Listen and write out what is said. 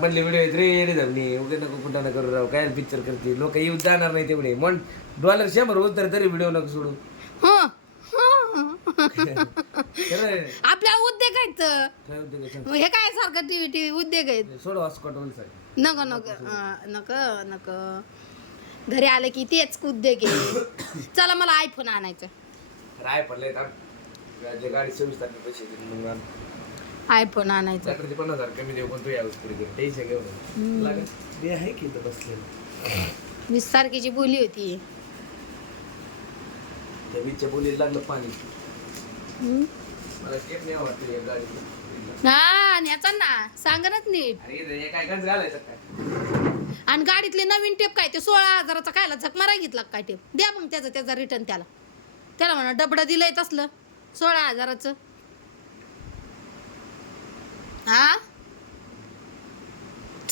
म्हणले व्हिडिओ आहेत रे येडे धरणे उगे नको कुठं करू राव काय पिक्चर करते लोक येऊ जाणार नाही तेवढे मग $100 उतर तरी व्हिडिओ नको सोडू हं. खरं आपल्या उद्योग आहेत काय उद्योग आहे? हे काय सारखं टीव्ही उद्योग आहेत सोड हॉस्पॉट साठी नको नको नको नको घरी आले की तेच उद्योग आहे चला मला आयफोन आणायचं राय पडले गाडी 26 तारखेला पैसे देऊन मग आयफोन आणायचं रात्रीचे 50,000 कमी देऊ पण तू यावेळेस पुढे घेऊन टेन्शन घेऊन लागत मी आहे की इथं बसलेलं 20 तारखेची बोली होती त्या बीचच्या बोलीला लागलं पाणी हम्म. मला टेप नाही वाटतं या गाडीत हा न्याचा ना सांगणच नीट अरे हे काय गंज घालायचं काय आणि गाडीतले नवीन टेप काय ते 16,000चा कायला झक मारा घेतला काय टेप द्या मग त्याचा रिटर्न त्याला म्हणा डबडं दिलंय तसलं 16,000चं हा